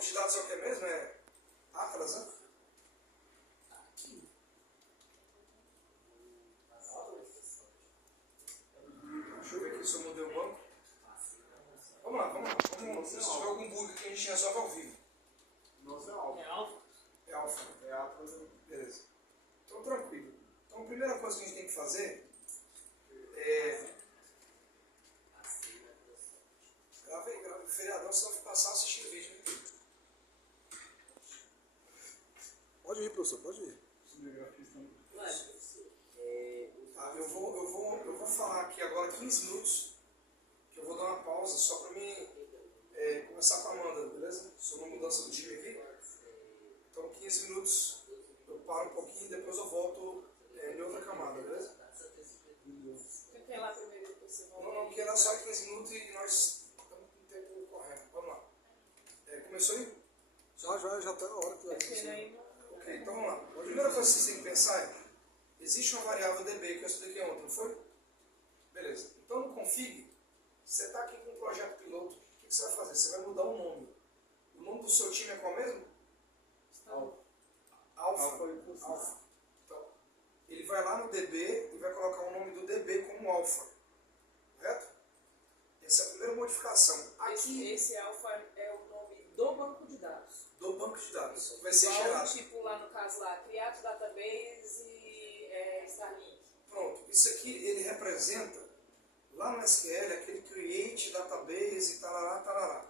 banco de dados é o que mesmo? É Atlas, né? Deixa eu ver aqui se eu mudei o banco. Vamos lá. Se tiver algum bug que a gente resolve ao vivo. Nossa, é alfa. É alfa? É alfa. É alfa. Beleza. Então, tranquilo. Então, a primeira coisa que a gente tem que fazer é... Grava aí, feriadão, senão eu vou passar a assistir o vídeo, né? Pode ir, professor, pode ir. Tá, eu vou falar aqui agora 15 minutos, que eu vou dar uma pausa só para mim começar com a Amanda, beleza? Sou uma mudança do time aqui. Então 15 minutos, eu paro um pouquinho e depois eu volto em outra camada, beleza? Você quer ir lá primeiro e depois você volta? Não, porque era só 15 minutos e nós estamos com o tempo correndo. Vamos lá. Começou aí? Já tá na hora que vai Terceiro aí, Ok, então vamos lá. A primeira coisa que vocês têm que pensar é, existe uma variável DB que eu expliquei ontem, não foi? Beleza. Então no config, você está aqui com um projeto piloto, o que você vai fazer? Você vai mudar o nome. O nome do seu time é qual mesmo? Alpha. Então, ele vai lá no DB e vai colocar o nome do DB como alpha. Correto? Essa é a primeira modificação. Aqui, esse alfa é o nome do banco de dados. do banco de dados, vai ser Igual, gerado. tipo lá no caso lá, criado database e Starlink. Pronto, isso aqui ele representa, lá no SQL, aquele create database e talará.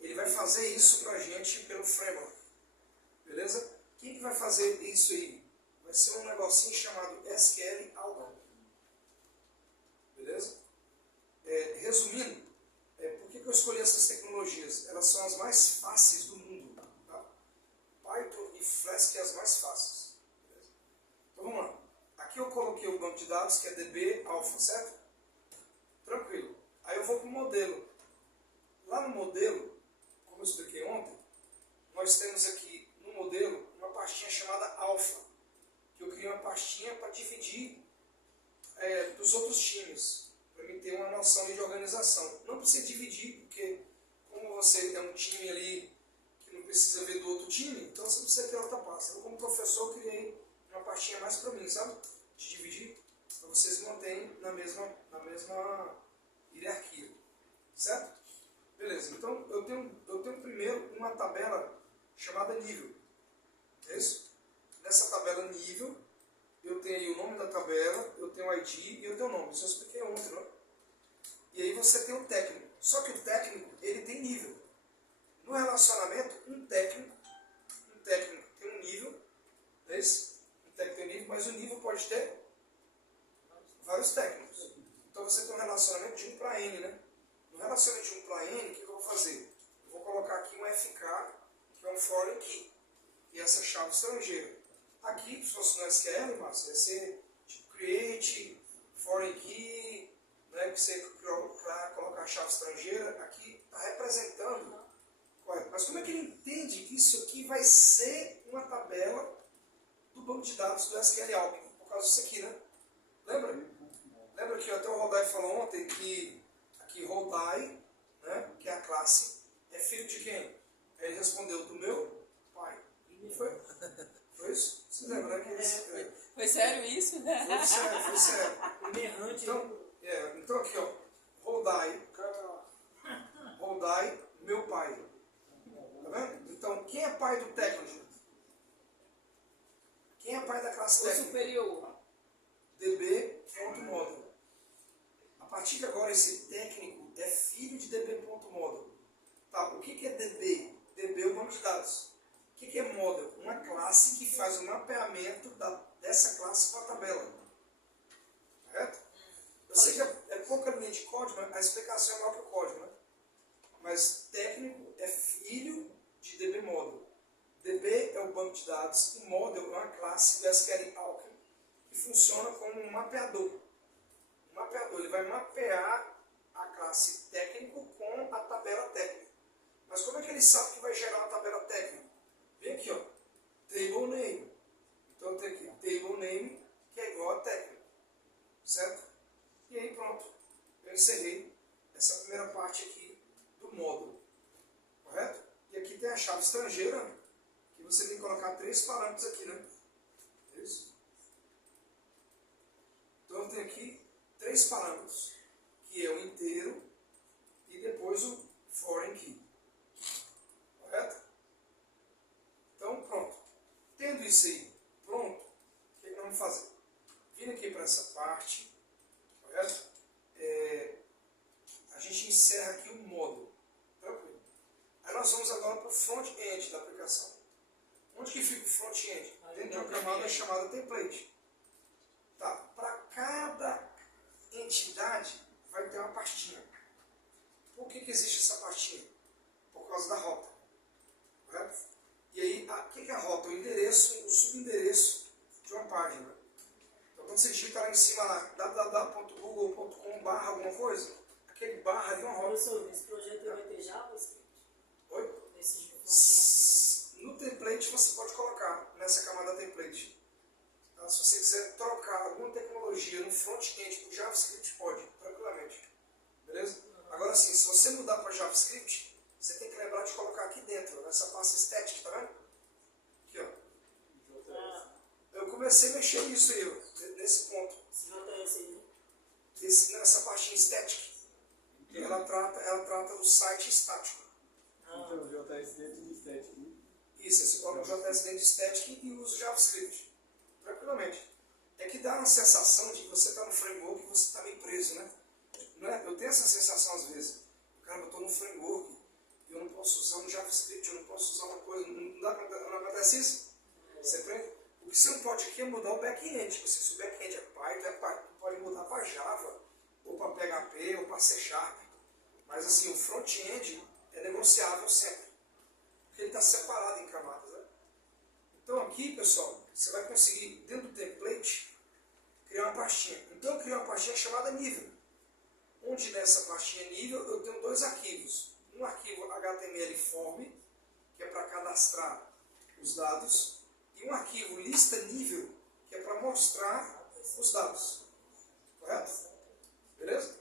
Ele vai fazer isso pra gente pelo framework. Beleza? Quem que vai fazer isso aí? Vai ser um negocinho chamado SQL Algo. Beleza? Resumindo, por que eu escolhi essas tecnologias? Elas são as mais fáceis do mundo. Tá? Python e Flask são as mais fáceis. Beleza? Então vamos lá. Aqui eu coloquei o banco de dados que é DB Alpha, certo? Tranquilo. Aí eu vou para o modelo. Lá no modelo, como eu expliquei ontem, nós temos aqui no modelo uma pastinha chamada Alpha, que eu criei uma pastinha para dividir dos outros times, para mim ter uma noção de organização. Não precisa dividir, porque como você é um time ali que não precisa ver do outro time, então você precisa ter outra pasta. Eu, como professor, criei uma pastinha mais para mim, sabe? De dividir, para vocês manterem na mesma hierarquia. Certo? Beleza, então eu tenho primeiro uma tabela chamada nível. É isso? Nessa tabela nível, eu tenho aí o nome da tabela, eu tenho o ID e eu tenho o nome. Isso eu expliquei ontem, não é? E aí você tem o técnico. Só que o técnico, ele tem nível. No relacionamento, um técnico tem um nível, é isso? Um técnico tem um nível, mas o nível pode ter vários técnicos. Então você tem um relacionamento de 1 para N, né? No relacionamento de 1 para N, o que eu vou fazer? Eu vou colocar aqui um FK, que é um foreign key, e essa chave estrangeira. Aqui, se fosse no SQL, Márcio, ia ser tipo create, foreign key, né, que você coloca a chave estrangeira, aqui está representando. Correto. Mas como é que ele entende que isso aqui vai ser uma tabela do banco de dados do SQL Alchemy? Por causa disso aqui, né? Lembra? Lembra que até o Rodai falou ontem que aqui Rodai, né, que é a classe, é filho de quem? Aí ele respondeu, do meu pai. Não foi? Foi isso? Você lembra, né? Foi sério isso? Foi sério. Então aqui, ó. Rodai, meu pai. Tá vendo? Então, quem é pai do técnico? Quem é pai da classe O técnica? superior. db.model. A partir de agora, esse técnico é filho de db.model. Tá, o que é DB? DB é o banco de dados. O que é model? Uma classe que faz o mapeamento dessa classe para a tabela. Correto? Eu sei que é pouca linha de código, mas a explicação é maior que o código, né? Mas técnico é filho de DB model. DB é o banco de dados e model é uma classe do SQL Alchemy que funciona como um mapeador. Um mapeador, ele vai mapear a classe técnico com a tabela técnica. Mas como é que ele sabe que vai gerar uma tabela técnica? Vem aqui, ó, table name. Então tem aqui table name, que é igual a técnico. Certo? E aí pronto, eu encerrei essa primeira parte aqui do módulo. Correto? E aqui tem a chave estrangeira, que você tem que colocar 3 parâmetros aqui, né? Isso. Então eu tenho aqui 3 parâmetros, que é o inteiro e depois o foreign key. Correto? Então pronto. Tendo isso aí pronto, o que nós vamos fazer? Vindo aqui para essa parte, correto? A gente encerra aqui o módulo. Tranquilo. Aí nós vamos agora para o front-end da aplicação. Onde que fica o front-end? Dentro de uma camada chamada template. Tá? Para cada entidade vai ter uma pastinha. Por que existe essa pastinha? Por causa da rota. Correto? E aí, o que é a rota? O endereço, o subendereço de uma página. Então, quando você digita lá em cima, lá, www.google.com/ alguma coisa, aquele barra ali é uma rota. Professor, esse projeto vai ter JavaScript? Oi? No template você pode colocar nessa camada template. Tá? Se você quiser trocar alguma tecnologia no front-end para JavaScript, pode, tranquilamente. Beleza? Agora sim, se você mudar para JavaScript, você tem que lembrar de colocar aqui dentro, nessa pasta estética, tá vendo? Aqui, ó. Eu comecei a mexer nisso aí, ó, nesse ponto. Nessa pastinha estética. Ela trata do site estático. Então, o JS dentro de estética, né? Isso, você coloca o JS dentro de estética e usa o JavaScript. Tranquilamente. É que dá uma sensação de que você está no framework e você está meio preso, né? Não é? Eu tenho essa sensação às vezes. Caramba, eu estou no framework e eu não posso usar um JavaScript, eu não posso usar uma coisa. Não acontece isso? Você aprende? O que você não pode aqui é mudar o back-end. Tipo, se o back-end é Python, pode mudar para Java, ou para PHP, ou para C#. Mas assim, o front-end é negociável sempre. Porque ele está separado em camadas. Né? Então aqui, pessoal, você vai conseguir, dentro do template, criar uma pastinha. Então eu criei uma pastinha chamada nível. Onde nessa pastinha nível eu tenho 2 arquivos. Um arquivo HTML form, que é para cadastrar os dados, e um arquivo lista nível, que é para mostrar os dados. Correto? Beleza?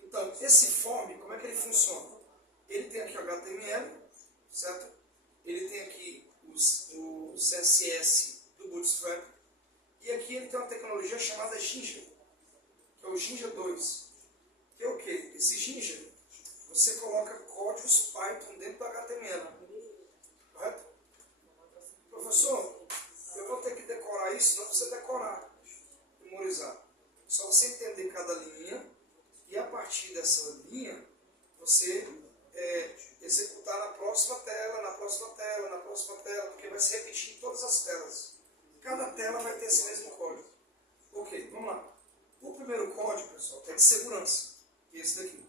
Então, esse form, como é que ele funciona? Ele tem aqui o HTML, certo? Ele tem aqui o CSS do Bootstrap, e aqui ele tem uma tecnologia chamada Jinja, que é o Jinja 2. Que é o quê? Esse Jinja, você coloca códigos Python dentro do HTML. Correto? Professor, eu vou ter que decorar isso? Não precisa decorar, memorizar. Só você entender cada linha e a partir dessa linha você executar na próxima tela, na próxima tela, na próxima tela, porque vai se repetir em todas as telas. Cada tela vai ter esse mesmo código. Ok, vamos lá. O primeiro código, pessoal, é de segurança. Esse daqui.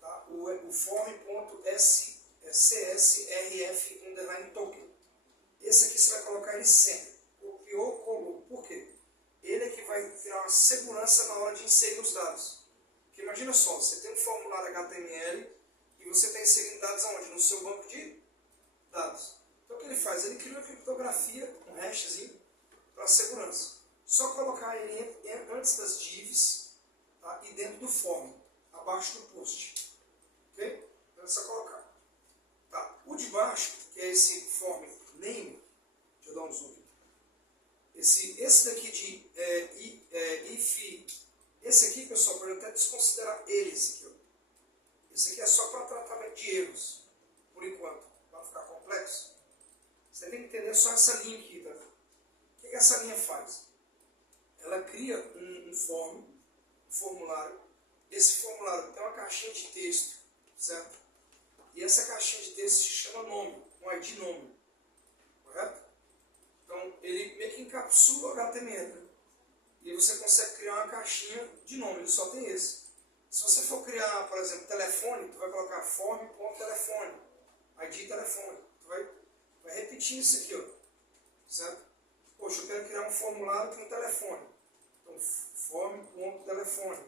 Tá? O form.csrf_token. Esse aqui você vai colocar ele sempre. Copiou, colou. Por quê? Ele é que vai criar uma segurança na hora de inserir os dados. Porque imagina só, você tem um formulário HTML e você está inserindo dados aonde? No seu banco de dados. Então o que ele faz? Ele cria uma criptografia, um hashzinho, para segurança. Só colocar ele antes das divs, tá? E dentro do form, abaixo do post. Ok? Então é só colocar. Tá. O de baixo, que é esse form name, deixa eu dar um zoom aqui. Esse daqui de if, esse aqui, pessoal, pode até desconsiderar esse aqui. Ó. Esse aqui é só para tratamento de erros, por enquanto, para não ficar complexo. Você tem que entender só essa linha aqui. Tá? O que essa linha faz? Ela cria um formulário. Esse formulário tem uma caixinha de texto, certo? E essa caixinha de texto se chama nome, um ID nome. Correto? Então, ele meio que encapsula o HTML. Né? E você consegue criar uma caixinha de nome, ele só tem esse. Se você for criar, por exemplo, telefone, tu vai colocar form.telefone, ID telefone. Tu vai repetir isso aqui, ó. Certo? Poxa, eu quero criar um formulário com um telefone. Então, form.telefone.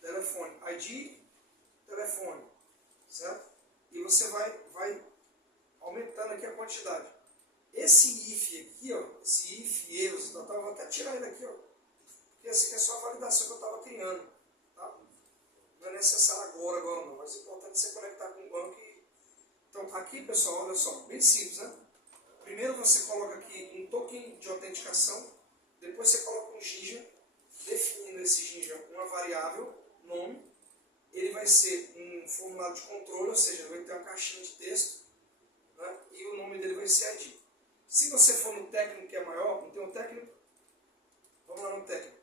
Telefone. ID, telefone. Certo? E você vai aumentando aqui a quantidade. Esse if aqui, ó, esse if erros, eu vou até tirar ele aqui, ó. Porque esse aqui é só a validação que eu estava criando. Tá? Não é necessário agora não. Mas é importante quando você conectar com o banco. Então aqui, pessoal, olha só, bem simples, né? Primeiro você coloca aqui um token de autenticação, depois você coloca um Jinja, definindo esse Jinja uma variável, nome. Ele vai ser um formulário de controle, ou seja, vai ter uma caixinha de texto, né? E o nome dele vai ser ID. Se você for no técnico que é maior, não tem um técnico? Vamos lá no técnico.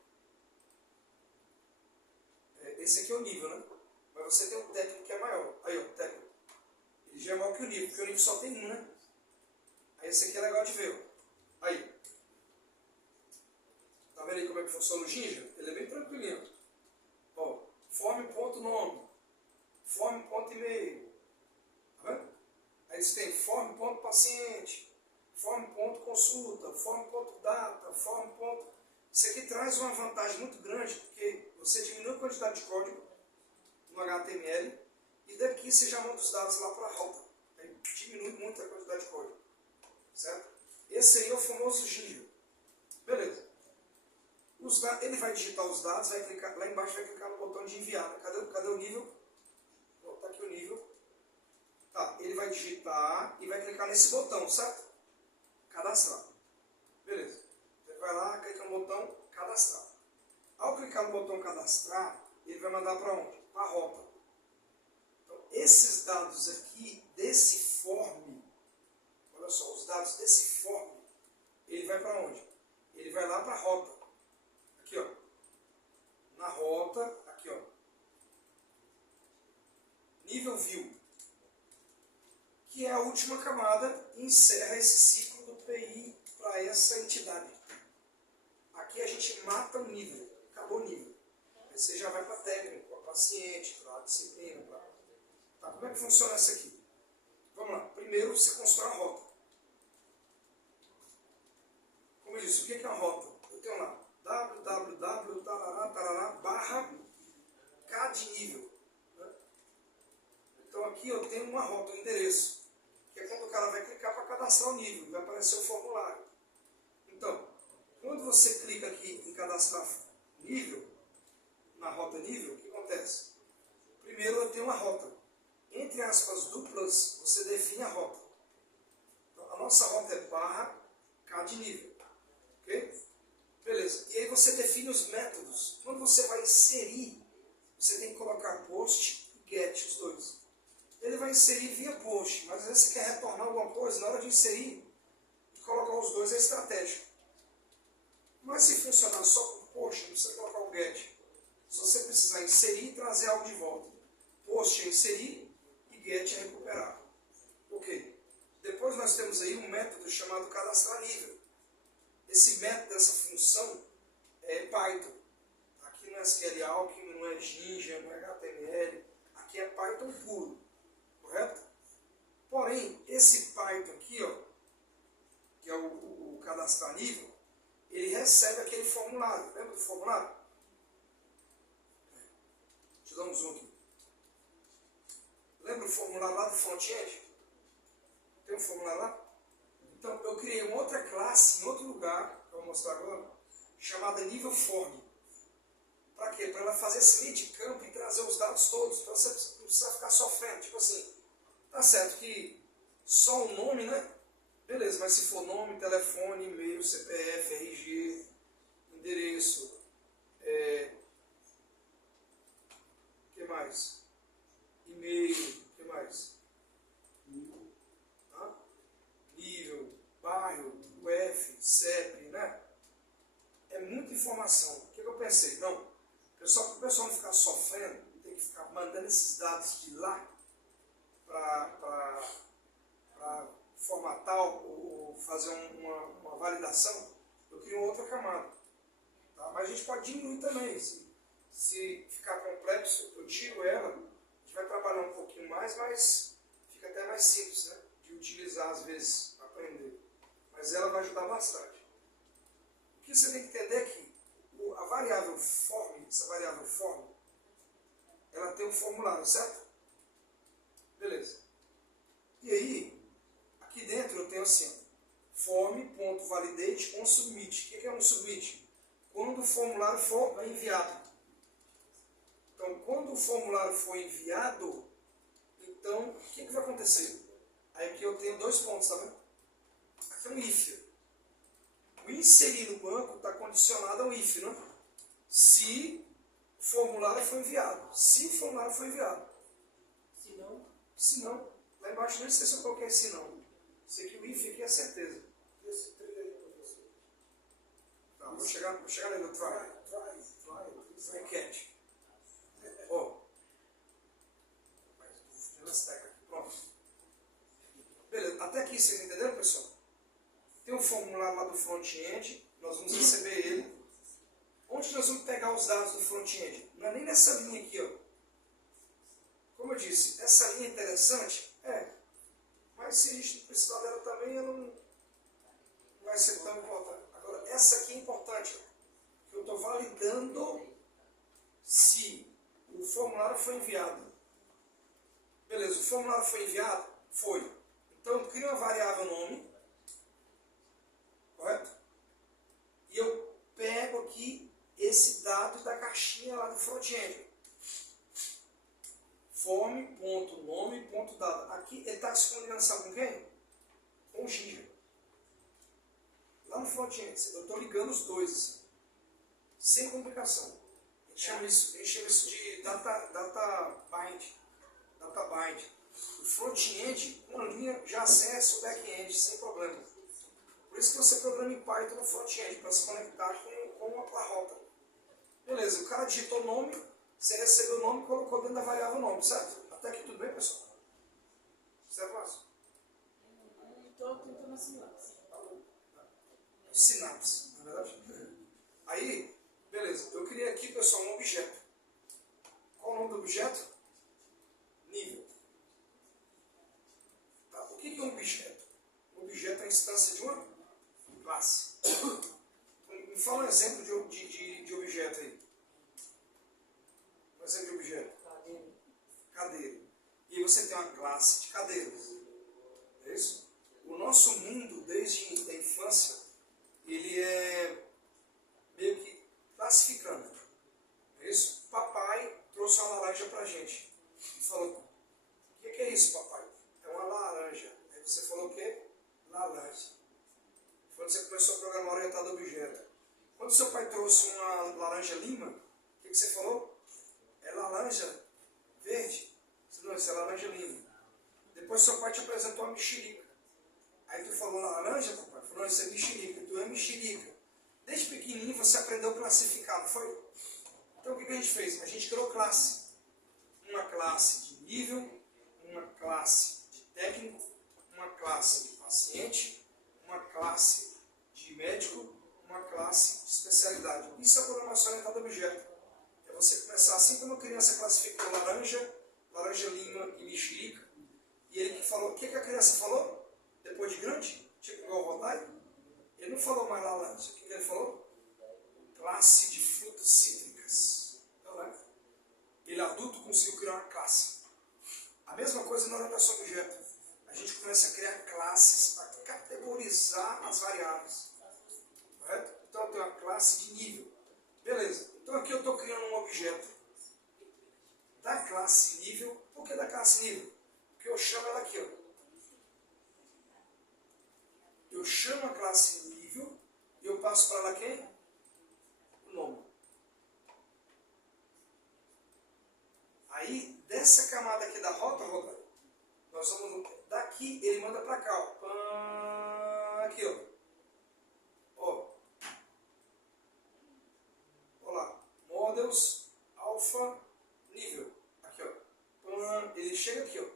Esse aqui é o nível, né? Mas você tem um técnico que é maior. Aí, ó, técnico. Ele já é maior que o nível, porque o nível só tem um, né? Aí esse aqui é legal de ver, ó. Aí. Tá vendo aí como é que funciona o Jinja? Ele é bem tranquilinho. Ó, form.nome, form.email. Tá vendo? Aí você tem form.paciente, form.consulta, form.data, form. Isso aqui traz uma vantagem muito grande, porque você diminui a quantidade de código no HTML e daqui você já manda os dados lá para a rota. Aí diminui muito a quantidade de código. Certo? Esse aí é o famoso Jinja. Beleza. Ele vai digitar os dados, vai clicar, lá embaixo vai clicar no botão de enviar. Cadê o nível? Está aqui o nível. Tá, ele vai digitar e vai clicar nesse botão, certo? Cadastrar. Beleza. Ele vai lá, clica no botão cadastrar. Ao clicar no botão cadastrar, ele vai mandar para onde? Para a rota. Então, esses dados aqui, desse form, olha só, os dados desse form, ele vai para onde? Ele vai lá para a rota. Aqui, ó. Na rota, aqui, ó. Nível view. Que é a última camada e encerra esse ciclo do PI para essa entidade. Aqui a gente mata o nível. Acabou o nível. Aí você já vai para técnico, para paciente, para disciplina. Tá, como é que funciona isso aqui? Vamos lá. Primeiro você constrói a rota. Como eu disse, o que é a rota? Eu tenho lá www.k de nível. Né? Então aqui eu tenho uma rota, um endereço. Que é quando o cara vai clicar para cadastrar o nível. Vai aparecer o formulário. Então, quando você clica aqui em cadastrar nível, na rota nível, o que acontece? Primeiro eu tenho uma rota. Entre aspas duplas, você define a rota. Então, a nossa rota é barra K de nível. Ok? Beleza. E aí você define os métodos. Quando você vai inserir, você tem que colocar post e get, os dois. Ele vai inserir via post, mas às vezes você quer retornar alguma coisa, na hora de inserir, e colocar os dois é estratégico. Mas se funcionar só com post, não precisa colocar o get. Só você precisar inserir e trazer algo de volta. Post é inserir e get é recuperar. Ok. Depois nós temos aí um método chamado cadastrar nível. Esse método dessa função é Python. Aqui não é SQL Alchemy, não é Jinja, não é HTML. Aqui é Python puro. Correto? Porém, esse Python aqui, ó, que é o cadastrar nível, ele recebe aquele formulário. Lembra do formulário? Deixa eu dar um zoom aqui. Lembra o formulário lá do front-end? Tem um formulário lá? Então, eu criei uma outra classe em outro lugar, que eu vou mostrar agora, chamada nível form. Para quê? Para ela fazer esse meio de campo e trazer os dados todos, para você não precisar ficar sofrendo. Tipo assim, tá certo que só o nome, né? Beleza, mas se for nome, telefone, e-mail, CPF, RG, endereço, o que mais? E-mail, o que mais? Nível, bairro, UF, CEP, né? É muita informação. O que eu pensei? Não, para o pessoal não ficar sofrendo, tem que ficar mandando esses dados de lá para formatar ou fazer uma validação, eu crio outra camada. Tá? Mas a gente pode diminuir também. Se ficar complexo, eu tiro ela, a gente vai trabalhar um pouquinho mais, mas fica até mais simples, né? De utilizar às vezes, aprender. Mas ela vai ajudar bastante. O que você tem que entender é que a variável form, essa variável form, ela tem um formulário, certo? Beleza. E aí, aqui dentro eu tenho assim, form.validate on submit. O que é um submit? Quando o formulário for enviado. Então, quando o formulário for enviado, Então, o que vai acontecer? Aí aqui eu tenho 2 pontos, tá vendo? Aqui é um if. O inserir no banco está condicionado ao if, né? Se o formulário foi enviado. Se o formulário foi enviado. Se não, lá embaixo nem sei se eu coloquei se não. Sei que o if aqui é certeza. Esse trilho aí, professor. Tá, vou chegar ali no try. Try catch. Ó. Pronto. Beleza, até aqui vocês entenderam, pessoal? Tem um formulário lá do front-end, nós vamos receber ele. Onde nós vamos pegar os dados do front-end? Não é nem nessa linha aqui, ó. Como eu disse, essa linha é interessante? É. Mas se a gente não precisar dela também, ela não vai ser tão importante. Agora, essa aqui é importante, ó, que eu estou validando se o formulário foi enviado. Beleza, o formulário foi enviado? Foi. Então, eu crio uma variável nome, correto? E eu pego aqui esse dado da caixinha lá do front-end. Form.nome.dado. Aqui ele está se comunicando, sabe com quem? Com o Ginger. Lá no front-end, eu estou ligando os dois, assim, sem complicação. A gente chama isso de data bind. O front-end, uma linha, já acessa o back-end sem problema. Por isso que você programa em Python no front-end, para se conectar com a rota. Beleza, o cara digitou o nome, você recebeu o nome e colocou dentro da variável nome, certo? Até aqui tudo bem, pessoal? Certo, Márcio? Estou tentando assinar. Sinapse, na verdade. Aí, beleza, eu criei aqui, pessoal, um objeto. Qual o nome do objeto? Nível. Tá? O que é um objeto? Um objeto é a instância de uma classe. Me fala um exemplo de objeto aí. Um exemplo de objeto. Cadeira. E aí você tem uma classe de cadeiras. É isso? O nosso mundo, desde a infância, ele é meio que classificando. É isso? Papai trouxe uma laranja pra gente. E falou, o que é isso, papai? É uma laranja. Aí você falou o quê? Laranja. Quando você começou a programar orientado a objeto. Quando seu pai trouxe uma laranja lima, o que você falou? É laranja verde. Não, isso é laranja lima. Depois seu pai te apresentou uma mexerica. Aí tu falou laranja, papai? Falou, isso é mexerica. Tu é mexerica. Desde pequenininho você aprendeu a classificar, não foi? Então o que a gente fez? A gente criou classe. Uma classe de nível, uma classe de técnico, uma classe de paciente, uma classe de médico, uma classe de especialidade. Isso é programação orientada a objeto. É você começar assim como a criança classificou laranja, lima e mexerica. E ele que falou, o que a criança falou? Depois de grande, tipo igual o Rodai, ele não falou mais laranja. O que ele falou? Classe de frutas cítricas. Então, né? Ele adulto conseguiu criar uma classe. A mesma coisa na orientação a objeto. A gente começa a criar classes para categorizar as variáveis. Correto? Então eu tenho uma classe de nível. Beleza. Então aqui eu estou criando um objeto da classe nível. Por que da classe nível? Porque eu chamo ela aqui, ó. Eu chamo a classe nível e eu passo para ela quem? O nome. Aí, dessa camada aqui da rota, nós vamos, daqui ele manda para cá, ó. Aqui, ó. Olha lá. Models, alpha, nível. Aqui, ó. Ele chega aqui, ó.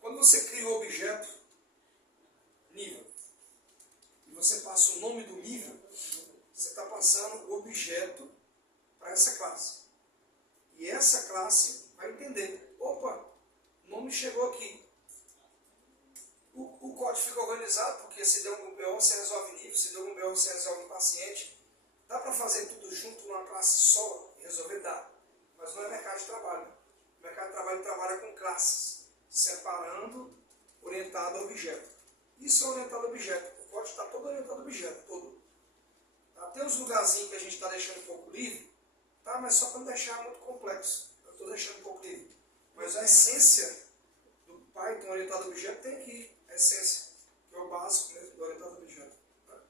Quando você cria o objeto nível e você passa o nome do nível, você está passando o objeto para essa classe. E essa classe vai entender. Opa, o nome chegou aqui. O código fica organizado, porque se der um BO, você resolve nível, se der um BO, você resolve paciente. Dá para fazer tudo junto numa classe só e resolver? Dá. Mas não é mercado de trabalho. O mercado de trabalho trabalha com classes, separando, orientado a objeto. Isso é orientado a objeto. O código está todo orientado a objeto, todo. Tá? Tem uns lugarzinhos que a gente está deixando um pouco livre, Tá, mas só para não deixar muito complexo. Eu estou deixando um pouco livre. Mas a essência do Python orientado a objeto tem aqui. A essência, que é o básico mesmo do orientado a objeto. Tá?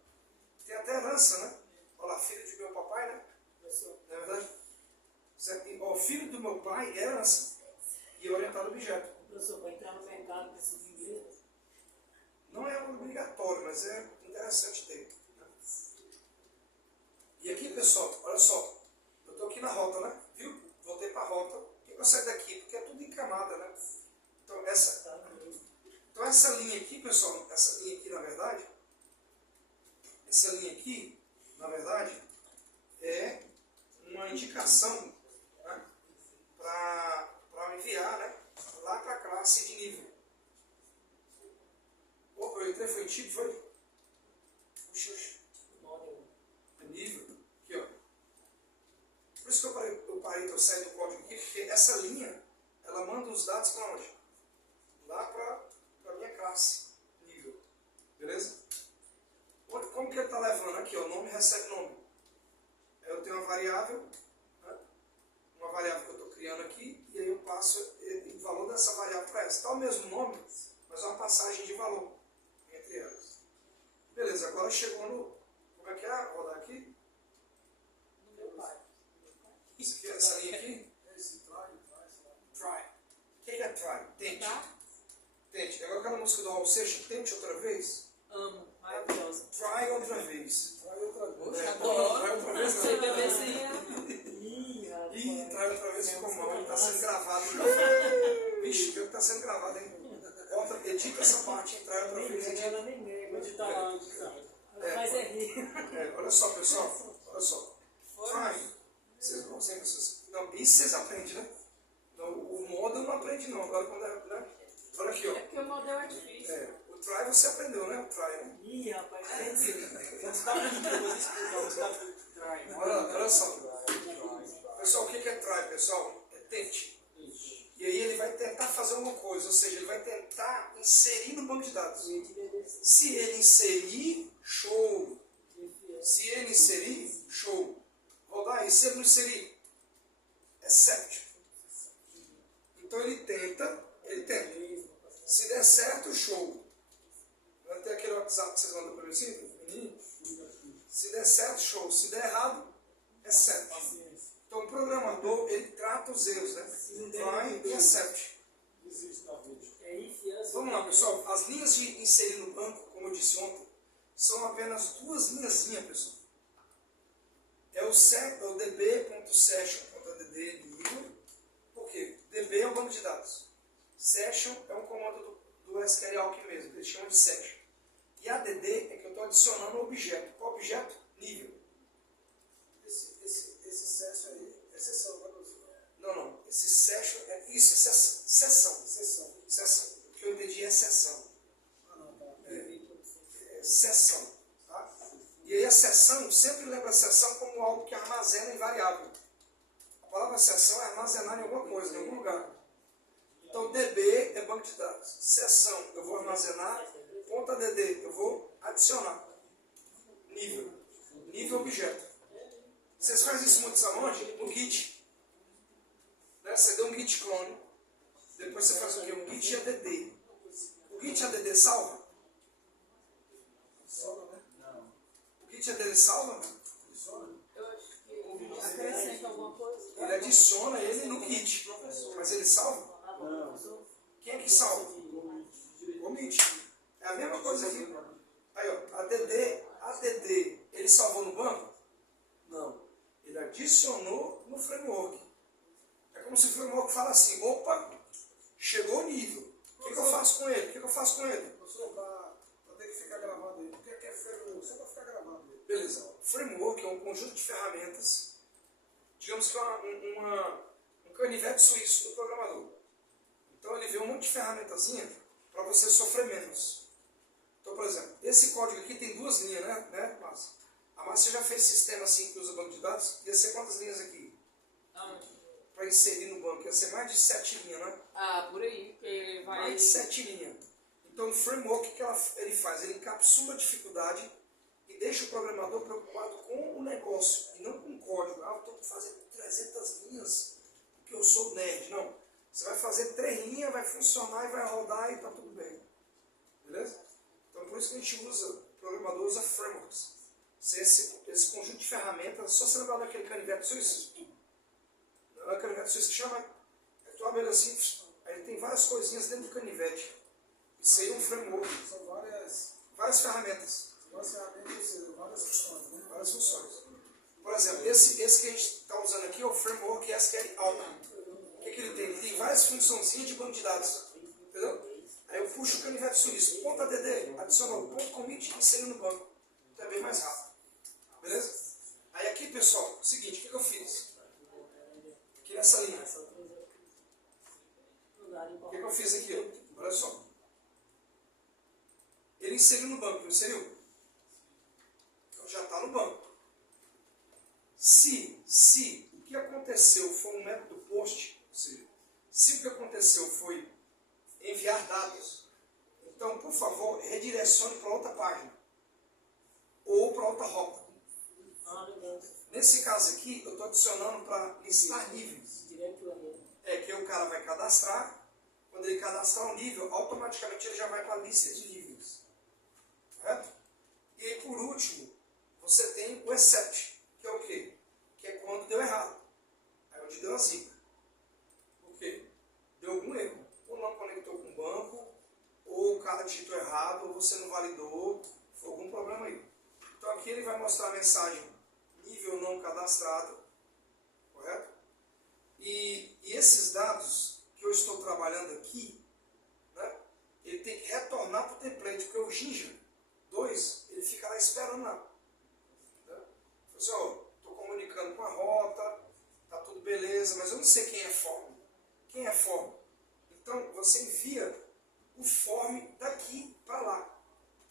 Tem até herança, né? Olha lá, filho de meu papai, né? Não é verdade? O filho do meu pai é herança. E é orientado a objeto. Professor, para entrar no mercado precisa de inglês? Não é obrigatório, mas é interessante ter. Né? E aqui, pessoal, olha só. Eu estou aqui na rota, né? Viu? Voltei para a rota. Por que eu saí daqui? Porque é tudo em camada, né? Então essa linha aqui, pessoal, essa linha aqui, na verdade, é uma indicação, né? Para me enviar, né? Lá para a classe de nível. Opa, eu entrei, foi em tipo, foi? Puxa, é nível. Aqui, ó. Por isso que eu parei de sair do código aqui, porque essa linha, ela manda os dados para onde? Lá para a minha classe, nível. Beleza? Como que ele está levando? Aqui, ó, nome recebe nome. Eu tenho uma variável, né? Uma variável que eu estou criando aqui, e aí eu passo o valor dessa variável para essa. Está o mesmo nome, mas é uma passagem de valor entre elas. Beleza, agora chegou no... Como é que é? Rodar aqui. Isso aqui, essa linha aqui? Try. O que é try? Tente. Tente. Agora aquela música do Raul Seixas, tente outra vez. Amo, maravilhosa. Try outra vez. Try outra vez. Try outra vez. Você bebezinha. Ih, try outra vez ficou mal. Ele está sendo gravado. Vixe, pior que está sendo gravado, hein? Corta, edita essa parte, try outra vez. Ela nem nega. Edita lá, mas é rir. Olha só, pessoal. Olha só. Try. Vocês não sei, não, isso vocês aprendem, né? Não, o modo não aprende não. Agora quando é, né? Olha aqui, ó. É porque o modelo é difícil. O try você aprendeu, né? O try, né? Ih, rapaz, Olha só. Pessoal, o que é try, pessoal? É tente. E aí ele vai tentar fazer uma coisa, ou seja, ele vai tentar inserir no banco de dados. Se ele inserir, show. Se ele inserir, show. Rodar, e se ele não inserir, except. Então ele tenta. Se der certo, show. Vai ter aquele WhatsApp que vocês mandam para mim assim? Se der certo, show. Se der errado, except. Então o programador, ele trata os erros, né? Try e except. Vamos lá, pessoal. As linhas de inserir no banco, como eu disse ontem, são apenas duas linhazinhas, pessoal. É o db.session.add nível. Por quê? db é um banco de dados. Session é um comando do SQL aqui mesmo, que eles chamam de session. E add é que eu estou adicionando um objeto. Qual objeto? Nível. Esse session aí é sessão, não é, professor? Não. Esse session é isso, é sessão. Sessão. O que eu entendi é sessão. Sessão. Tá? E aí a sessão, sempre lembra a sessão como algo que armazena em variável. A palavra sessão é armazenar em alguma coisa, em algum lugar. Então DB é banco de dados. Sessão eu vou armazenar. Ponto .add eu vou adicionar. Nível. Nível objeto. Vocês fazem isso muito, sabe onde? No Git. Né? Você deu um Git clone. Depois você faz o quê? Um Git add. O Git add salva? O Git add salva? Eu acho que acrescenta alguma coisa. Ele adiciona ele no Git. Mas ele salva? Não. Quem é que salva? Omite. É a mesma coisa aqui. Aí, ó. add, ele salvou no banco? Não. Ele adicionou no framework. É como se o framework fala assim, opa, chegou o nível. O que eu faço com ele? Professor, para ter que ficar gravado aí. O que é framework? Só para ficar gravado aí. Beleza. Framework é um conjunto de ferramentas, digamos que é um canivete suíço do programador. Então ele vê um monte de ferramentazinha para você sofrer menos. Então, por exemplo, esse código aqui tem duas linhas, né, Márcia? A Márcia já fez sistema assim que usa banco de dados. Ia ser quantas linhas aqui? Para inserir no banco. Ia ser mais de 7 linhas, né? por aí, que ele vai... Mais de 7 linhas. Então, o framework, o que ele faz? Ele encapsula a dificuldade e deixa o programador preocupado com o negócio e não com o código. Eu estou fazendo funcionar e vai rodar e está tudo bem. Beleza? Então por isso que a gente usa, o programador usa frameworks. Esse conjunto de ferramentas, só você lembrar daquele canivete suíço. Não é canivete suíço que chama. É tu abre ele assim, aí tem várias coisinhas dentro do canivete. Isso aí é um framework. São Várias ferramentas. várias ferramentas, ou seja, várias funções, né? Várias funções. Por exemplo, esse que a gente está usando aqui é o framework SQL Alta. O que ele tem? Ele tem várias funçõezinhas de banco de dados. Entendeu? Aí eu puxo o canivete suíço, ponto .add, adiciono o ponto commit e insiro no banco. Então é bem mais rápido. Beleza? Aí aqui, pessoal, o seguinte, o que eu fiz? Aqui nessa linha. O que eu fiz aqui? Ó? Olha só. Ele inseriu no banco, não inseriu? Então já está no banco. Se o que aconteceu foi um método post, ou seja, se o que aconteceu foi enviar dados, então, por favor, redirecione para outra página ou para outra rota. Nesse caso aqui, eu estou adicionando para listar níveis. É que o cara vai cadastrar. Quando ele cadastrar um nível, automaticamente ele já vai para a lista de níveis. Correto? E aí, por último, você tem o except, que é o quê? Que é quando deu errado. Aí onde deu a zica. Por quê? Deu algum erro. Ou não conectou com o banco, ou o cara digitou errado, ou você não validou, foi algum problema aí. Então aqui ele vai mostrar a mensagem nível não cadastrado, correto? E esses dados que eu estou trabalhando aqui, né, ele tem que retornar para o template, porque o Jinja 2, ele fica lá esperando lá. Né? Assim, ó, estou comunicando com a rota, tá tudo beleza, mas eu não sei quem é form. Quem é form? Então você envia o form daqui para lá.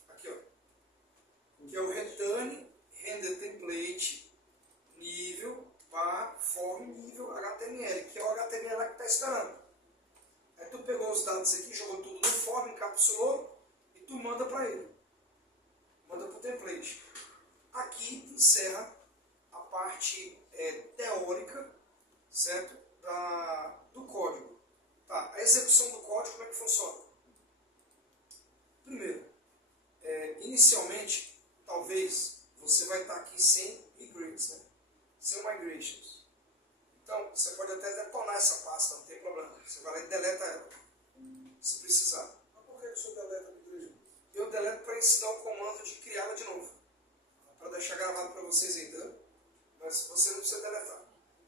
Aqui, ó. Que é o return render template nível para form nível HTML, que é o HTML lá que está esperando. Aí tu pegou os dados aqui, jogou tudo no form, encapsulou e tu manda para ele. Manda para o template. Aqui encerra a parte teórica, certo? Do código. Tá, a execução do código, como é que funciona? Primeiro, inicialmente, talvez você vai estar aqui sem migrates, né? Sem migrations. Então, você pode até detonar essa pasta, não tem problema. Você vai lá e deleta ela, se precisar. Mas por que o senhor deleta a migration? Eu deleto para ensinar o comando de criá-la de novo. Para deixar gravado para vocês aí, tá? Mas você não precisa deletar.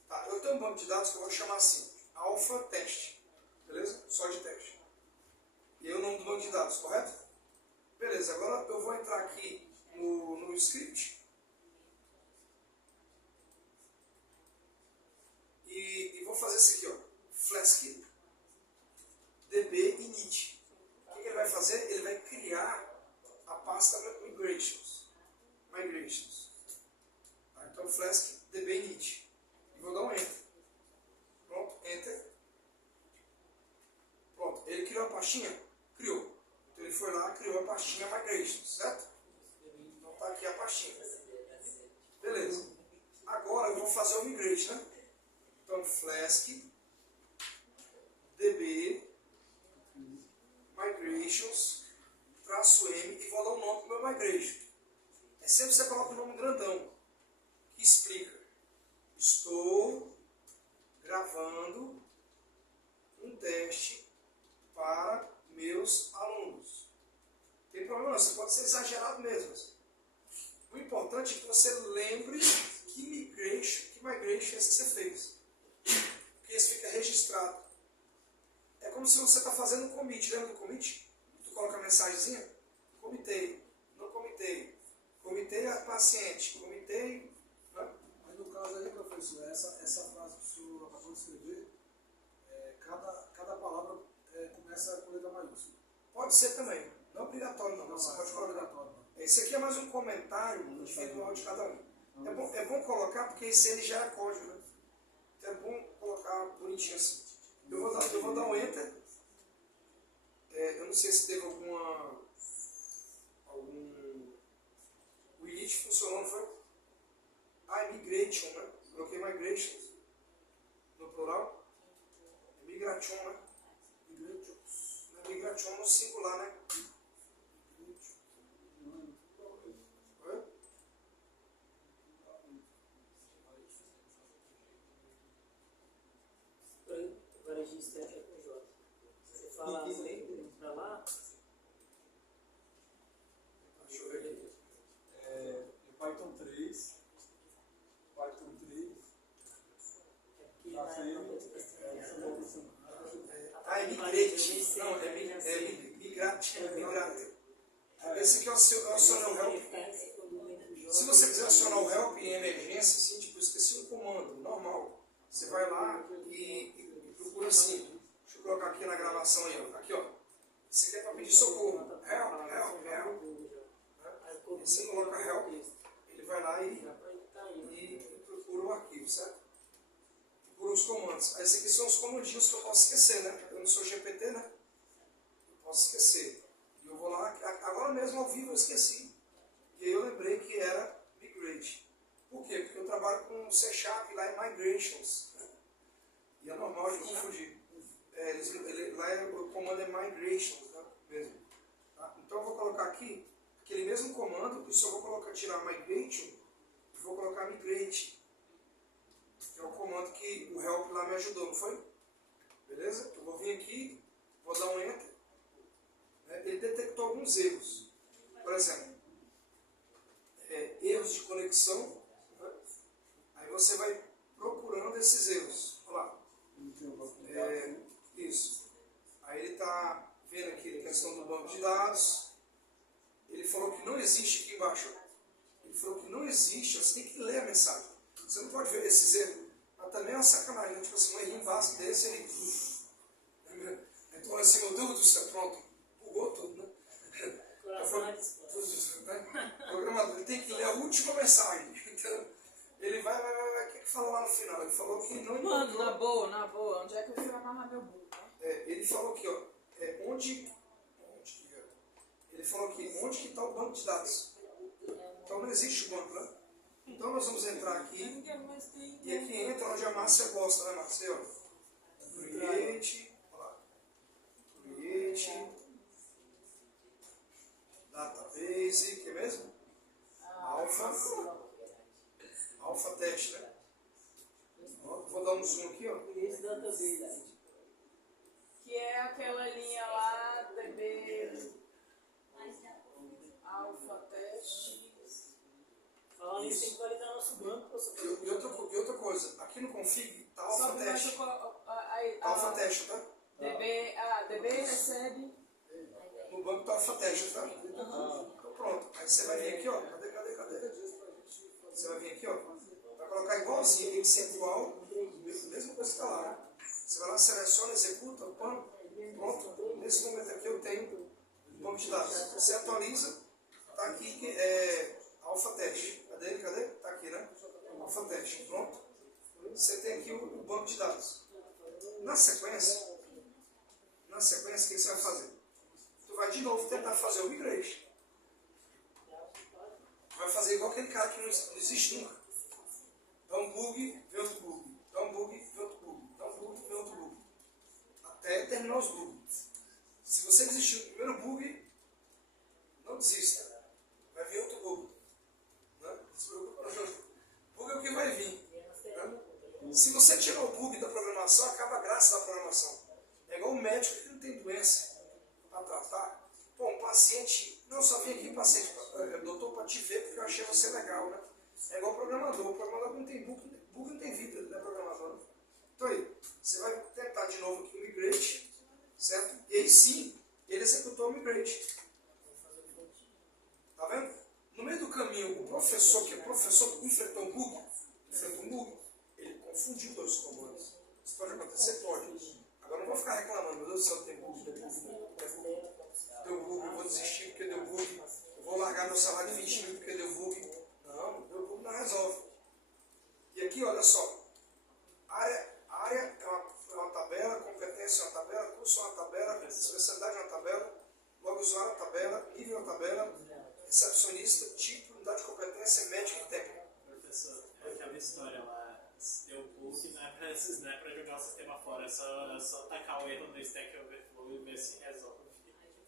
Tá, eu tenho um banco de dados que eu vou chamar assim, alpha teste. Beleza? Só de teste. E aí o nome do banco de dados, correto? Beleza, agora eu vou entrar aqui no script. E vou fazer isso aqui, ó. Flask db init. O que ele vai fazer? Ele vai criar a pasta migrations. Tá, então Flask db init. E vou dar um enter. Pronto, enter. Pronto, ele criou a pastinha? Criou. Então ele foi lá, criou a pastinha migrations, certo? Então tá aqui a pastinha. Beleza. Agora eu vou fazer o migrate, né? Então, Flask, DB, Migrations, -m e vou dar um nome para o meu migration. É sempre você coloca um nome grandão, que explica. Estou gravando um teste para meus alunos. Não tem problema não, você pode ser exagerado mesmo. O importante é que você lembre que migration é esse que você fez. Porque isso fica registrado. É como se você está fazendo um commit. Lembra do commit? Tu coloca a mensagenzinha. Comitei. Não comitei. Comitei a paciente. Comitei. Né? Mas no caso aí, professor, essa frase que o senhor acabou de escrever, cada palavra começa com letra maiúscula. Pode ser também. Não é obrigatório não. Você pode colocar. Esse aqui é mais um comentário individual de cada um. É bom colocar porque esse ele já é código. Né? É bom colocar bonitinho assim. Eu vou dar um enter. Eu não sei se teve o init funcionou, não foi? Migration, né? Coloquei migration no plural. Migration, né? importante, vamos no singular, né? Oi? Varejista é com J. Você fala pra lá, Deixa eu ver aqui. Python 3. Python 3. que na É migrate. Não, é migrate. Esse aqui é o seu help. Se você quiser acionar o help em emergência, assim, tipo, eu esqueci um comando normal. Você vai lá e procura assim. Deixa eu colocar aqui na gravação aí, ó. Aqui, ó. Você quer para pedir socorro. Help. E você coloca help, ele vai lá e procura o arquivo, certo? Procura os comandos. Aí, esses aqui são os comandinhos que eu posso esquecer, né? Eu não sou GPT, né? Eu posso esquecer. E eu vou lá, agora mesmo ao vivo eu esqueci. E aí eu lembrei que era migrate. Por quê? Porque eu trabalho com C# lá em migrations. E é normal de confundir. Lá o comando é migrations, né? Mesmo. Tá? Então eu vou colocar aqui aquele mesmo comando, e só vou tirar migration e vou colocar migrate. Que é o comando que o help lá me ajudou, não foi? Beleza? Eu vou vir aqui, vou dar um enter. Ele detectou alguns erros. Por exemplo, erros de conexão. Né? Aí você vai procurando esses erros. Olha lá. Isso. Aí ele está vendo aqui a questão do banco de dados. Ele falou que não existe aqui embaixo. Ele falou que não existe. Você tem que ler a mensagem. Você não pode ver esses erros. Mas também é uma sacanagem. Né? Tipo assim, um errinho básico desse, ele... Então assim, meu Deus do céu, pronto. Bugou tudo, né? O programador ele tem que ler a última mensagem. Então, ele vai, o que fala lá no final? Ele falou que não encontrou... Mano, na boa, onde é que eu fui amarrar meu burro? Ele falou aqui, ó, ele falou aqui, onde que está o banco de dados? Então não existe o banco, né? Então nós vamos entrar aqui, e aqui entra onde a Márcia gosta, né, Márcia? Create, olha lá, Create, Database, que é mesmo? Alpha Test, né? Vou dar um zoom aqui, ó. esse database. Que é aquela linha lá, DB, Alpha Test. Falando isso, tem que validar nosso banco. E outra coisa, aqui no config está Alpha Test. Alpha Test, tá? DB recebe. No banco está Alpha Test, tá? Então pronto. Aí você vai vir aqui, ó. Cadê? Você vai vir aqui, ó. Vai colocar igualzinho, tem que ser igual. Mesma coisa que está lá, né? Você vai lá, seleciona, executa, pronto. Nesse momento aqui eu tenho o banco de dados. Você atualiza, está aqui que é Alpha Test. Cadê? Está aqui, né? Alpha Test, pronto. Você tem aqui o banco de dados. Na sequência, o que você vai fazer? Tu vai de novo tentar fazer o migrate. Vai fazer igual aquele cara que não existe nunca. Dá um bug, vê outro bug. Dá um bug, vê outro bug. Dá um bug, vê outro bug. Até terminar os bugs. Se você desistir do primeiro bug, não desista. Vai vir outro bug. Não se preocupa não. Bug é o que vai vir. Né? Se você tirar o bug da programação, acaba a graça da programação. É igual um médico que não tem doença para tratar. Pô, um paciente... Não, só vim aqui, paciente, doutor, para te ver, porque eu achei você legal, né? É igual programador. O programador não tem bug não tem vida, não é programador. Né? Então aí, você vai tentar de novo aqui o migrate, certo? E aí sim, ele executou o migrate. Tá vendo? No meio do caminho, o professor, que enfrentou um bug, ele confundiu dois comandos. Isso pode acontecer? Pode. Agora não vou ficar reclamando, meu Deus do céu, tem bug, deu bug, eu vou desistir porque deu bug, eu vou largar meu salário de 20 mil porque deu bug. Não, deu bug não resolve. E aqui, olha só, área é uma tabela, competência é uma tabela, curso é uma tabela, especialidade é uma tabela, logo usuário é uma tabela, nível é uma tabela, recepcionista, tipo, unidade de competência, médico e técnico. Professor, é aquela história lá, deu bug, não é pra jogar o sistema fora, é só tacar o erro no Stack Overflow e ver se resolve.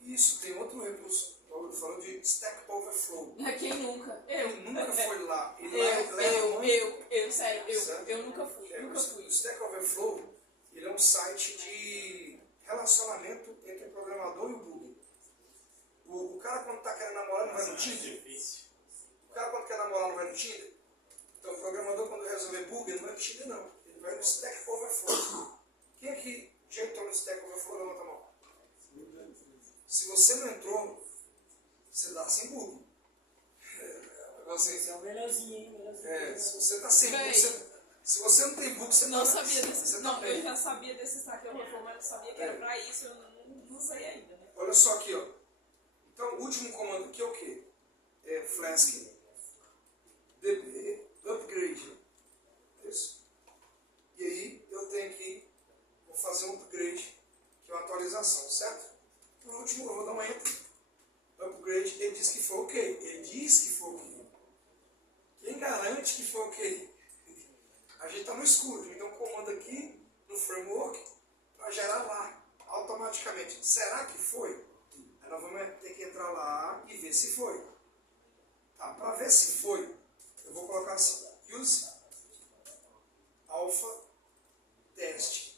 Isso, tem outro recurso. Eu falo de Stack Overflow. Quem nunca? Quem nunca foi lá? E lá Sério, Certo? eu nunca fui, nunca O fui. Stack Overflow, ele é um site de relacionamento entre o programador e o bug. O cara quando está querendo namorar não vai no Tinder? Difícil. O cara quando quer namorar não vai no Tinder? Então o programador quando resolver bug, ele não vai no Tinder não. Ele vai no Stack Overflow. Quem aqui já entrou no Stack Overflow? Levanta a mão. Se você não entrou, você dá sem bug. Esse é o melhorzinho, hein? Melhorzinho. Se você está sem bug, Bem, se você não tem bug, você Não tá, sabia desse. você tá Não, bem. eu já sabia desse Stack Overflow, mas não sabia que era pra isso, eu não sei ainda, né? Olha só aqui, ó. Então, o último comando aqui é o quê? É Flask db upgrade. Isso. E aí, eu tenho que vou fazer um upgrade, que é uma atualização, certo? Por último, eu vou dar uma enter. Upgrade, ele diz que foi ok. Ele diz que foi ok. Quem garante que foi ok? A gente está no escuro. Então, um comando aqui no framework para gerar lá, automaticamente. Será que foi? Aí nós vamos ter que entrar lá e ver se foi. Tá, para ver se foi, eu vou colocar assim, use alpha test.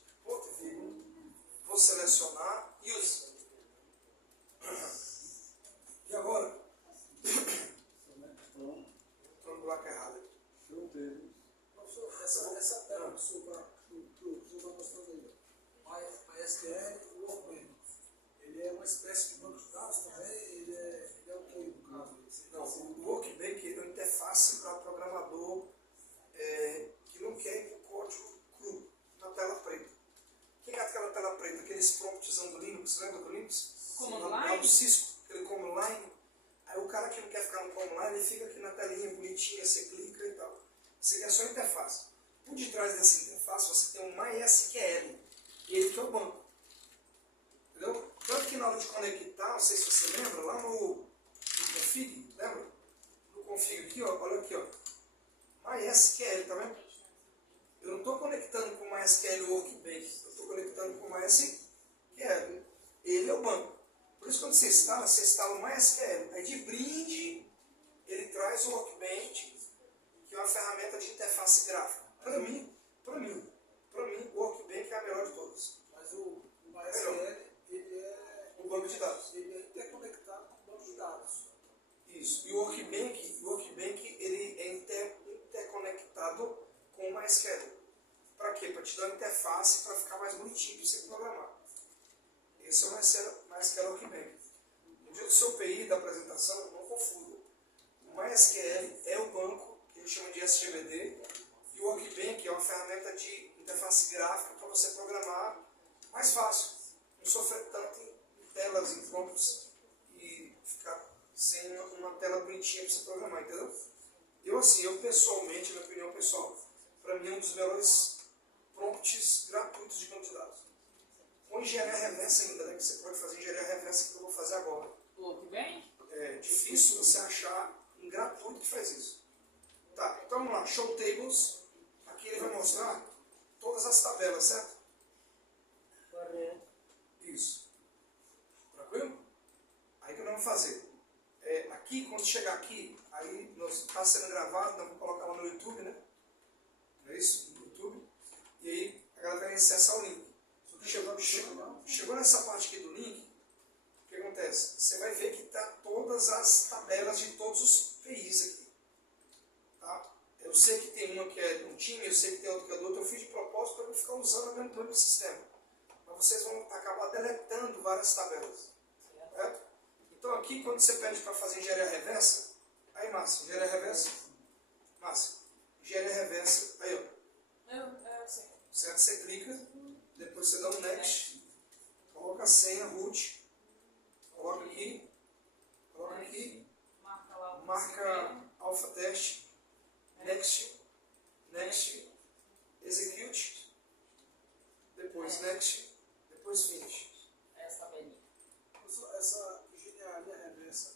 Vou selecionar use. E agora? Estou no bloco errado. Professor, essa tela que o senhor está mostrando aí, ó, MySQL e o Workbench, ele é uma espécie de banco de dados também? Ele é o que, no caso? Não, o Workbench é uma interface para programador que não quer ir para o código cru, na tela preta. O que é aquela tela preta? Aqueles prompts do Linux, lembra do Linux? Command Lá line? do Cisco, aquele command line. Aí o cara que não quer ficar no command line, ele fica aqui na telinha bonitinha, você clica e tal. Isso aqui é só interface. Por detrás dessa interface você tem um MySQL, ele que é o banco. Entendeu? Tanto que na hora de conectar, não sei se você lembra, lá no config, lembra? No config aqui, ó, olha aqui, ó. MySQL, tá vendo? Eu não estou conectando com o MySQL Workbench, eu estou conectando com o MySQL. Ele é o banco. Por isso quando você instala o MySQL. Aí de brinde, ele traz o Workbench, que é uma ferramenta de interface gráfica. Para mim, o Workbench é a melhor de todas. Mas o MySQL, ele é O banco de dados. ele é interconectado com o banco de dados. Isso. E o Workbench ele é interconectado com o MySQL. Para quê? Para te dar uma interface para ficar mais bonitinho para você programar. Esse é o MySQL Workbench. No dia do seu PI, da apresentação, não confunda. O MySQL é o banco que a gente chama de SGBD e o Workbench é uma ferramenta de interface gráfica para você programar mais fácil. Não sofrer tanto em telas, em prompts e ficar sem uma tela bonitinha para você programar, entendeu? Eu pessoalmente, minha opinião pessoal, para mim é um dos melhores prompts gratuitos de banco de dados. Com engenharia reversa ainda, né? Que você pode fazer engenharia reversa que eu vou fazer agora. Tudo bem? É difícil você achar um gratuito que faz isso. Tá, então vamos lá. Show Tables. Aqui ele vai mostrar todas as tabelas, certo? Correto. Isso. Tranquilo? Aí o que nós vamos fazer? Aqui, quando chegar aqui, aí está sendo gravado, nós vamos colocar lá no YouTube, né? Não é isso? No YouTube. E aí a galera vai acessar o link. Chegou nessa parte aqui do link, o que acontece? Você vai ver que está todas as tabelas de todos os PIs aqui. Tá? Eu sei que tem uma que é de um time, eu sei que tem outra que é do outro. Eu fiz de propósito para não ficar usando o mesmo sistema. Mas vocês vão acabar deletando várias tabelas. Certo? Então aqui, quando você pede para fazer engenharia reversa, aí Márcia, engenharia reversa, Márcia, engenharia reversa, aí ó. Eu sei. Certo? Você clica, depois você dá um next, coloca a senha root, coloca aqui, Marca lá o marca alpha test, next, execute, depois next, depois finish. essa tabelinha. Essa engenharia reversa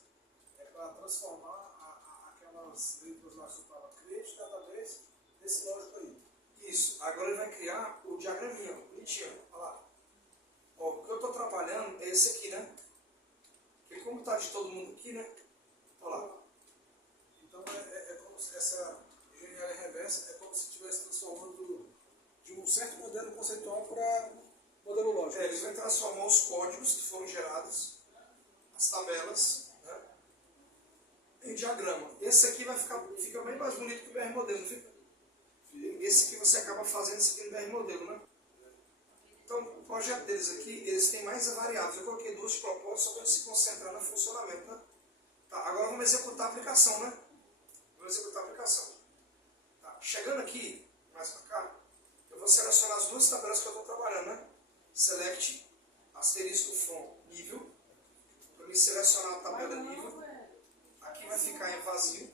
é para transformar aquelas letras lá que você fala, create database, nesse lógico aí. Isso. Agora ele vai criar o diagraminha, bonitinho. Olha lá. Ó, o que eu estou trabalhando é esse aqui, né? como está de todo mundo aqui, né? Olha lá. Então é como se essa engenharia reversa é como se estivesse transformando de um certo modelo conceitual para modelo lógico. Ele vai transformar os códigos que foram gerados, as tabelas, né, em diagrama. Esse aqui fica bem mais bonito que o BR modelo, não fica? Esse aqui você acaba fazendo isso aqui no BR modelo, né? Então, o projeto deles aqui, eles têm mais variáveis. Eu coloquei 2 de propósito só para eles se concentrar no funcionamento, né? Tá, agora vamos executar a aplicação, né? Vamos executar a aplicação. Tá, chegando aqui, mais para cá, eu vou selecionar as 2 tabelas que eu estou trabalhando, né? Select, asterisco from, nível. Para me selecionar a tabela nível. Aqui vai ficar em vazio.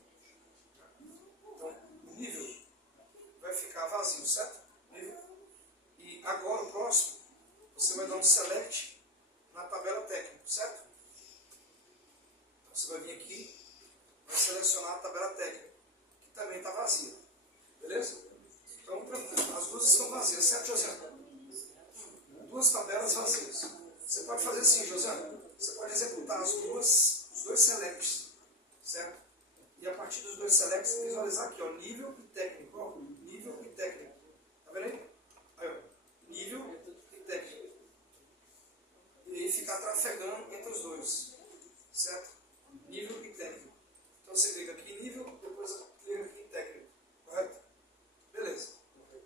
Então, nível vai ficar vazio, certo? Nível. E agora o próximo, você vai dar um select na tabela técnica, certo? Então você vai vir aqui, vai selecionar a tabela técnica, que também está vazia. Beleza? Então, tranquilo. As 2 estão vazias, certo, José? 2 tabelas vazias. Você pode fazer assim, José. Você pode executar os 2 selects, certo? E a partir dos 2 selects, visualizar aqui, ó, nível e técnico. Ó, nível e técnico. Tá vendo aí? Aí, ó, nível e técnico. E aí ficar trafegando entre os 2, certo? Nível e técnico. Então você clica aqui em nível, depois clica aqui em técnico. Correto? Beleza.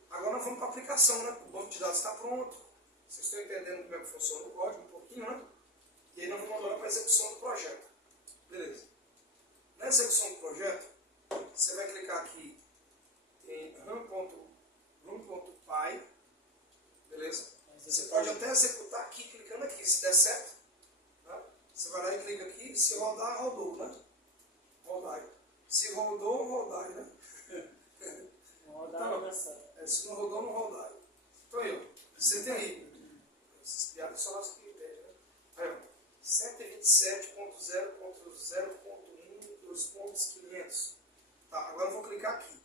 Agora nós vamos para a aplicação, né? O banco de dados está pronto. Vocês estão entendendo como é que funciona o código um pouquinho, né? E aí nós vamos agora para a execução do projeto. Beleza. Na execução do projeto, você vai clicar aqui em run.py. Beleza? Você pode até executar aqui, clicando aqui, se der certo. Tá? Você vai lá e clica aqui, se rodar, rodou, né? Rodar. Se rodou, rodar, né? Não rodar, não dá certo. Se não rodou, não rodar. Então aí, ó, você tem aí. Essas piadas só nossa que entende, né? Aí, ó, 127.0.0.1.2.500. Tá, agora eu vou clicar aqui.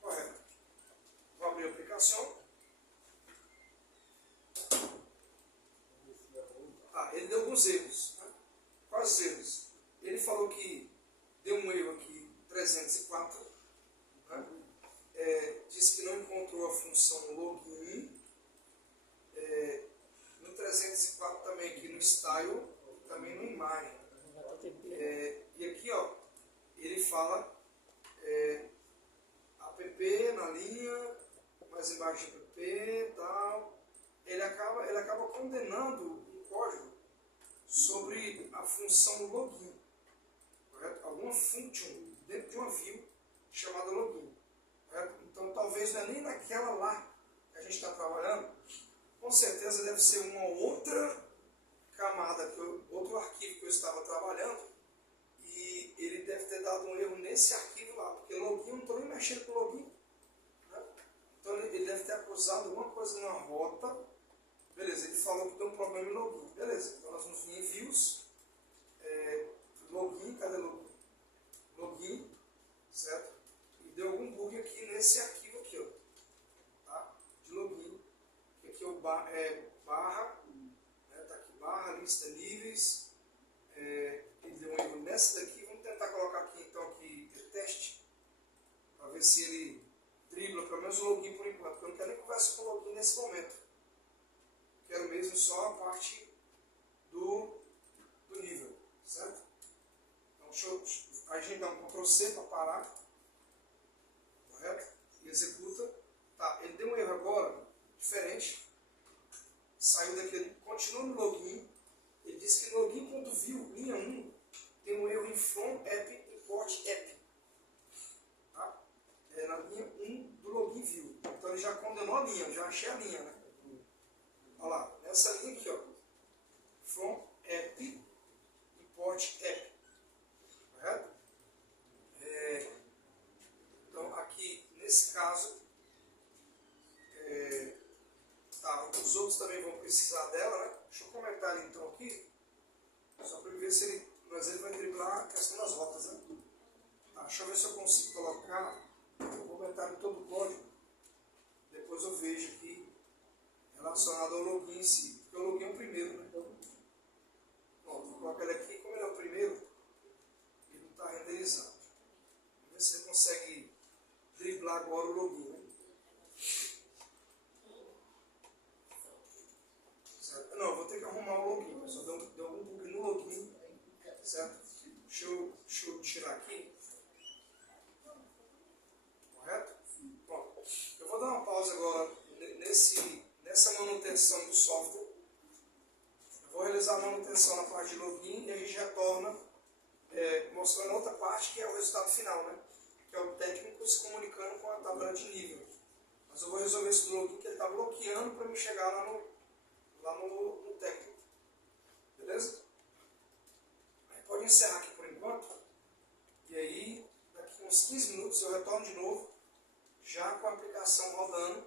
Correto. Vou abrir a aplicação. Tá, ele deu alguns erros. Né? Quais os erros? Ele falou que deu um erro aqui, 304. Né? Disse que não encontrou a função login. No 304 também aqui no style, também no imagem. E aqui, ó, ele fala app na linha, mais embaixo app, tal. Ele acaba condenando um código sobre a função login. Correto? Alguma function dentro de uma view chamada login. Correto? Então talvez não é nem naquela lá que a gente está trabalhando. Com certeza deve ser uma outra camada, outro arquivo que eu estava trabalhando, e ele deve ter dado um erro nesse arquivo lá, porque login, eu não estou nem mexendo com login. Né? Então ele deve ter acusado alguma coisa na rota. Beleza, ele falou que tem um problema em login. Beleza, então nós vamos vir em views, login, cadê login? Login, certo? E deu algum bug aqui nesse arquivo aqui, ó, tá? De login. Aqui é o barra, né, tá aqui barra, lista níveis, ele deu um erro nessa daqui. Vamos tentar colocar aqui então aqui teste, para ver se ele dribla pelo menos o login por enquanto, porque eu não quero nem conversa com o login nesse momento, quero mesmo só a parte do nível, certo? Então a gente dá um Ctrl C para parar, correto? E executa. Tá, ele deu um erro agora diferente, saiu daqui, continua no login. Ele disse que no login.view, linha 1, tem um erro em from app import app. Tá? É na linha 1 do login view. Então ele já condenou a linha, já achei a linha, né? Olha lá, nessa linha aqui, ó, from app import app. Correto? Então aqui, nesse caso, tá, os outros também vão precisar dela, né? Deixa eu comentar ali então aqui, só para ver se ele vai driblar a questão das rotas, né? Tá, deixa eu ver se eu consigo colocar o comentário em todo o código. Depois eu vejo aqui relacionado ao login em si, porque o login é o primeiro, né? Pronto, vou colocar ele aqui e lá agora o login. Né? Certo? Não, eu vou ter que arrumar o login, pessoal. Deu algum bug no login. Certo? Deixa eu tirar aqui. Correto? Pronto. Eu vou dar uma pausa agora nessa manutenção do software. Eu vou realizar a manutenção na parte de login e a gente retorna mostrando outra parte que é o resultado final, né? Que é o técnico se comunicando com a tabela de nível. Mas eu vou resolver esse do login que ele está bloqueando para me chegar lá no técnico. Beleza? Aí pode encerrar aqui por enquanto. E aí, daqui uns 15 minutos eu retorno de novo, já com a aplicação rodando